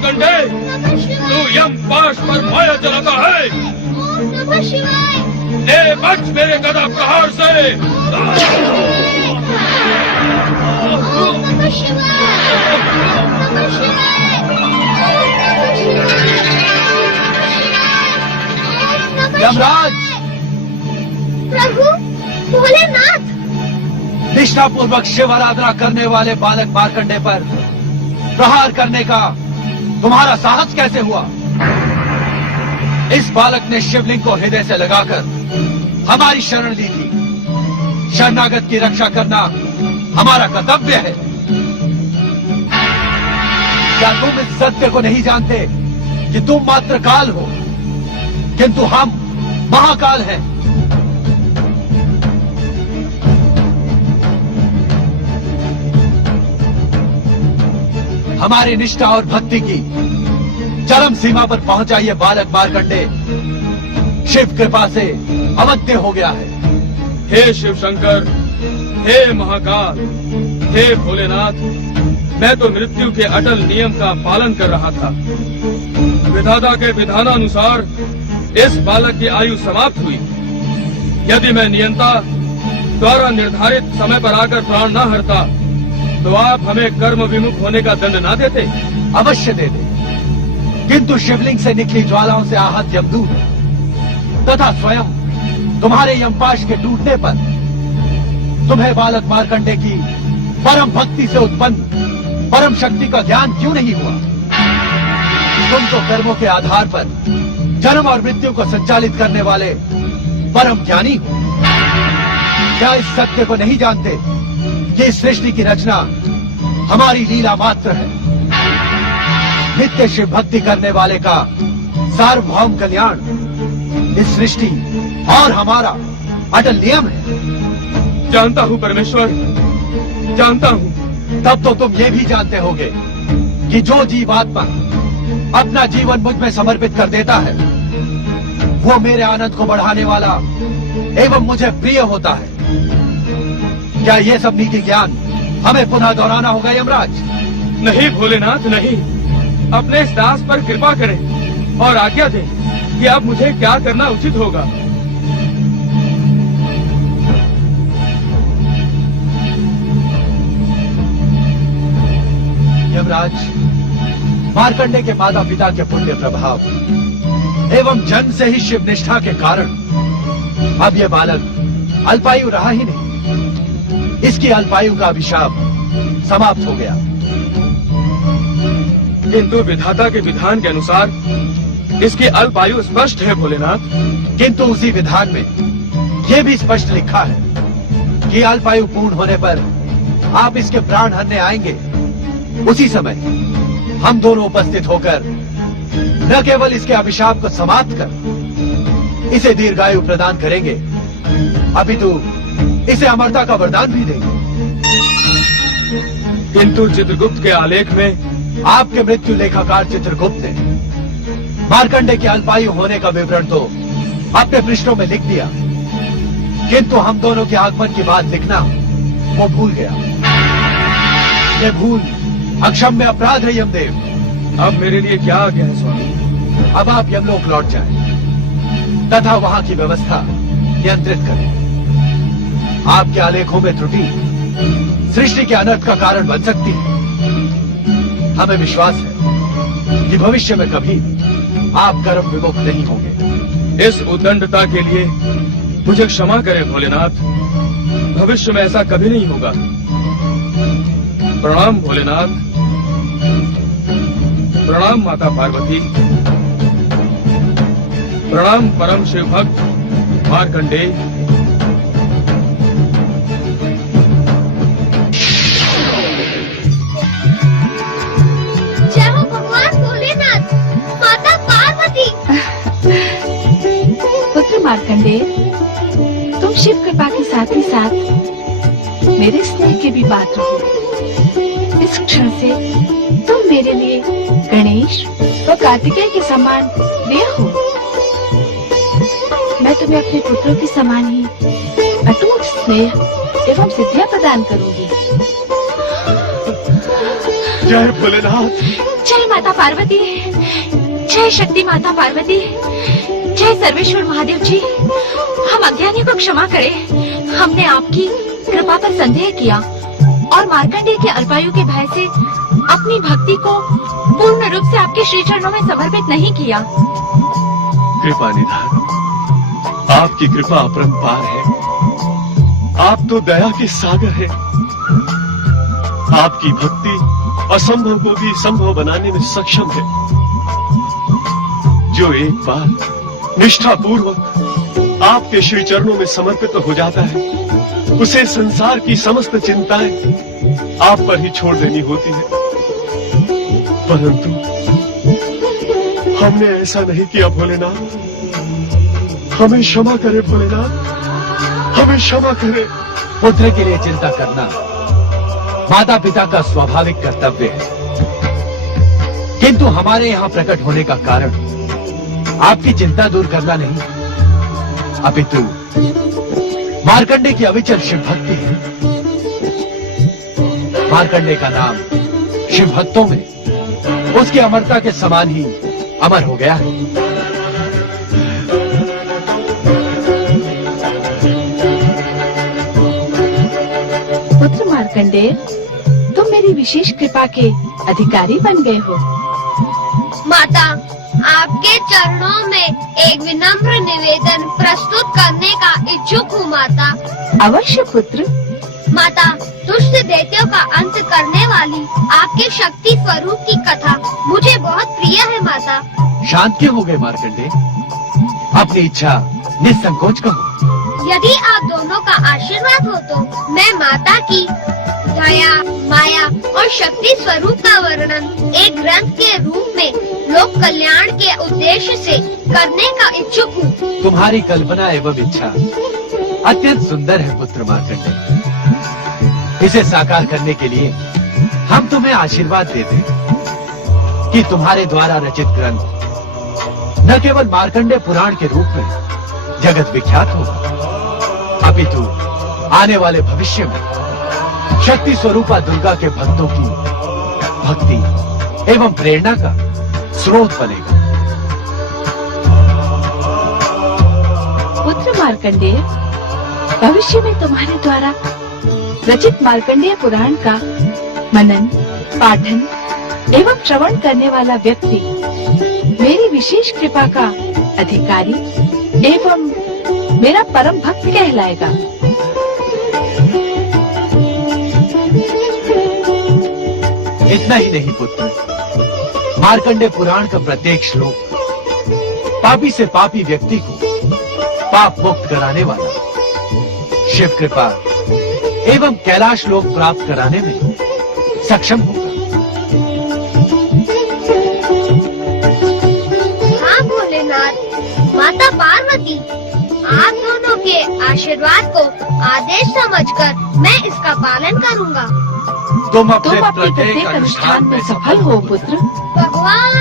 मार्कंडे, तू यमपाश पर माया चलाता है। नमः शिवाय। ले बच मेरे गदा प्रहार से। नमः शिवाय। नमः शिवाय। यमराज, प्रभु भोलेनाथ, निष्ठापूर्वक शिव आराधना करने वाले बालक मार्कंडे पर प्रहार करने का तुम्हारा साहस कैसे हुआ? इस बालक ने शिवलिंग को हृदय से लगाकर हमारी शरण ली थी। शरणागत की रक्षा करना हमारा कर्तव्य है। क्या तुम इस सत्य को नहीं जानते कि तुम मात्र काल हो, किंतु हम महाकाल हैं? हमारी निष्ठा और भक्ति की चरम सीमा पर पहुंचा ये बालक मार्कंडे शिव कृपा से अवध्य हो गया है। हे शिव शंकर, हे महाकाल, हे भोलेनाथ, मैं तो मृत्यु के अटल नियम का पालन कर रहा था। विधाता के विधानानुसार इस बालक की आयु समाप्त हुई। यदि मैं नियंता द्वारा निर्धारित समय पर आकर प्राण न हरता तो आप हमें कर्म विमुख होने का दंड ना देते। अवश्य दे दे, किंतु शिवलिंग से निकली ज्वालाओं से आहत यमदूत तथा स्वयं तुम्हारे यमपाश के टूटने पर तुम्हें बालक मार्कंडे की परम भक्ति से उत्पन्न परम शक्ति का ज्ञान क्यों नहीं हुआ? तुम तो कर्मों के आधार पर जन्म और मृत्यु को संचालित करने वाले परम ज्ञानी हो। क्या इस सत्य को नहीं जानते कि इस सृष्टि की रचना हमारी लीला मात्र है? नित्य शिव भक्ति करने वाले का सार्वभौम कल्याण इस सृष्टि और हमारा अटल नियम है। जानता हूँ परमेश्वर, जानता हूँ। तब तो तुम ये भी जानते होगे कि जो जीवात्मा अपना जीवन मुझ में समर्पित कर देता है वो मेरे आनंद को बढ़ाने वाला एवं मुझे प्रिय होता है। क्या ये सब नीति ज्ञान हमें पुनः दोहराना होगा यमराज? नहीं भोलेनाथ, नहीं। अपने इस दास पर कृपा करें और आज्ञा दें कि अब मुझे क्या करना उचित होगा। यमराज, मार्कंडे के माता पिता के पुण्य प्रभाव एवं जन्म से ही शिव निष्ठा के कारण अब ये बालक अल्पायु रहा ही नहीं। इसकी अल्पायु का अभिशाप समाप्त हो गया। किंतु विधाता के विधान के अनुसार इसकी अल्पायु स्पष्ट है भोलेनाथ। किंतु उसी विधान में ये भी स्पष्ट लिखा है कि अल्पायु पूर्ण होने पर आप इसके प्राण हरने आएंगे। उसी समय हम दोनों उपस्थित होकर न केवल इसके अभिशाप को समाप्त कर इसे दीर्घायु प्रदान करेंगे, अपितु इसे अमरता का वरदान भी देंगे। किंतु चित्रगुप्त के आलेख में आपके मृत्यु लेखाकार चित्रगुप्त ने मार्कंडे के अल्पायु होने का विवरण तो अपने पृष्ठों में लिख दिया, किंतु हम दोनों के आगमन की बात लिखना वो भूल गया। ये भूल अक्षम्य अपराध है यमदेव। अब मेरे लिए क्या आज्ञा है स्वामी? अब आप यमलोक लौट जाएं तथा वहां की व्यवस्था नियंत्रित करें। आपके आलेखों में त्रुटि सृष्टि के अनर्थ का कारण बन सकती है। हमें विश्वास है कि भविष्य में कभी आप कर्म विमुख नहीं होंगे। इस उद्दंडता के लिए मुझे क्षमा करें भोलेनाथ। भविष्य में ऐसा कभी नहीं होगा। प्रणाम भोलेनाथ, प्रणाम माता पार्वती, प्रणाम परम शिव भक्त मार्कंडे। जय हो भगवान भोलेनाथ, माता पार्वती। पुत्र मार्कंडे, तुम शिव कृपा के साथ ही साथ मेरे स्नेह के भी पात्र हो। इस क्षण से तुम मेरे लिए गणेश व कार्तिकेय के समान प्रिय हो। मैं तुम्हें अपने पुत्रों के समान ही अटूट स्नेह एवं सिद्धियां प्रदान करूंगी। जय भोलेनाथ। जय माता पार्वती, जय शक्ति माता पार्वती, जय सर्वेश्वर महादेव जी। हम अज्ञानी को क्षमा करें। हमने आपकी कृपा पर संदेह किया और मार्कंडेय के अल्पायु के भय से अपनी भक्ति को पूर्ण रूप से आपके श्री चरणों में समर्पित नहीं किया। कृपा निधान, आपकी कृपा अपरंपार है। आप तो दया के सागर हैं। आपकी भक्ति असंभव को भी संभव बनाने में सक्षम है। जो एक बार निष्ठापूर्वक आपके श्री चरणों में समर्पित हो जाता है, उसे संसार की समस्त चिंताएं आप पर ही छोड़ देनी होती है। परंतु हमने ऐसा नहीं किया भोलेनाथ। हमें क्षमा करे भोलेनाथ, हमें क्षमा करे। पुत्र के लिए चिंता करना माता पिता का स्वाभाविक कर्तव्य है, किंतु हमारे यहाँ प्रकट होने का कारण आपकी चिंता दूर करना नहीं, अपितु मार्कंडेय की अविचल शिव भक्ति है। मार्कंडेय का नाम शिव भक्तों में उसकी अमरता के समान ही अमर हो गया है। पुत्र मार्कंडेय, तुम मेरी विशेष कृपा के अधिकारी बन गए हो। माता, आपके चरणों में एक विनम्र निवेदन प्रस्तुत करने का इच्छुक हूँ माता। अवश्य पुत्र। माता, दुष्ट दैत्यों का अंत करने वाली आपके शक्ति स्वरूप की कथा मुझे बहुत प्रिय है माता। शांत क्यों हो गए मार्कंडेय? अपनी इच्छा निसंकोच कहो। यदि आप दोनों का आशीर्वाद हो तो मैं माता की दया, माया और शक्ति स्वरूप का वर्णन एक ग्रंथ के रूप में लोक कल्याण के उद्देश्य से करने का इच्छुक हूँ। तुम्हारी कल्पना एवं इच्छा अत्यंत सुंदर है पुत्र मार्कंडेय। इसे साकार करने के लिए हम तुम्हें आशीर्वाद देते हैं कि तुम्हारे द्वारा रचित ग्रंथ न केवल मार्कंडेय पुराण के रूप में जगत विख्यात होगा, अपितु आने वाले भविष्य में शक्ति स्वरूपा दुर्गा के भक्तों की भक्ति एवं प्रेरणा का स्रोत बनेगा। पुत्र मार्कंडेय, भविष्य में तुम्हारे द्वारा रचित मार्कंडेय पुराण का मनन, पाठन एवं श्रवण करने वाला व्यक्ति मेरी विशेष कृपा का अधिकारी एवं मेरा परम भक्त कहलाएगा। इतना ही नहीं पुत्र, मार्कंडेय पुराण का प्रत्येक श्लोक पापी से पापी व्यक्ति को पाप मुक्त कराने वाला, शिव कृपा एवं कैलाश लोक प्राप्त कराने में सक्षम होगा। हाँ भोलेनाथ, माता पार्वती, आप दोनों के आशीर्वाद को आदेश समझकर मैं इसका पालन करूँगा। तुम अपने प्रत्येक अनुष्ठान में सफल हो पुत्र। भगवान